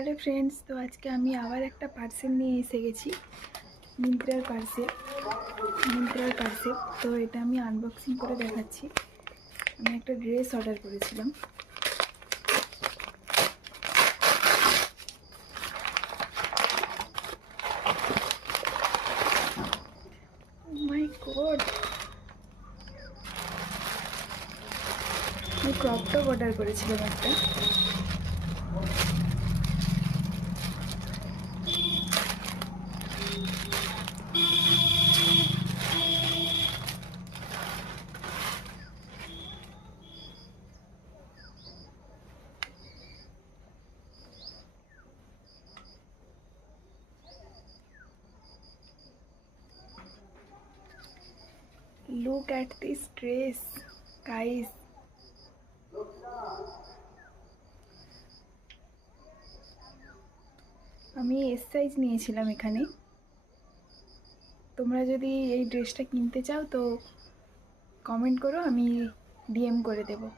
Hello friends, তো আজকে আমি আবার একটা পার্সেল নিয়ে এসে গেছি। মিন্ত্রার পার্সেল। তো এটা আমি আনবক্সিং করে দেখাচ্ছি। আমি একটা ড্রেস অর্ডার করেছিলাম। ও মাই গড, আমি ক্রপ টপ অর্ডার করেছিলাম একটা। Look at this dress, guys. আমি এস সাইজ নিয়েছিলাম এখানে। তোমরা যদি এই ড্রেসটা কিনতে চাও তো কমেন্ট করো, আমি ডিএম করে দেবো।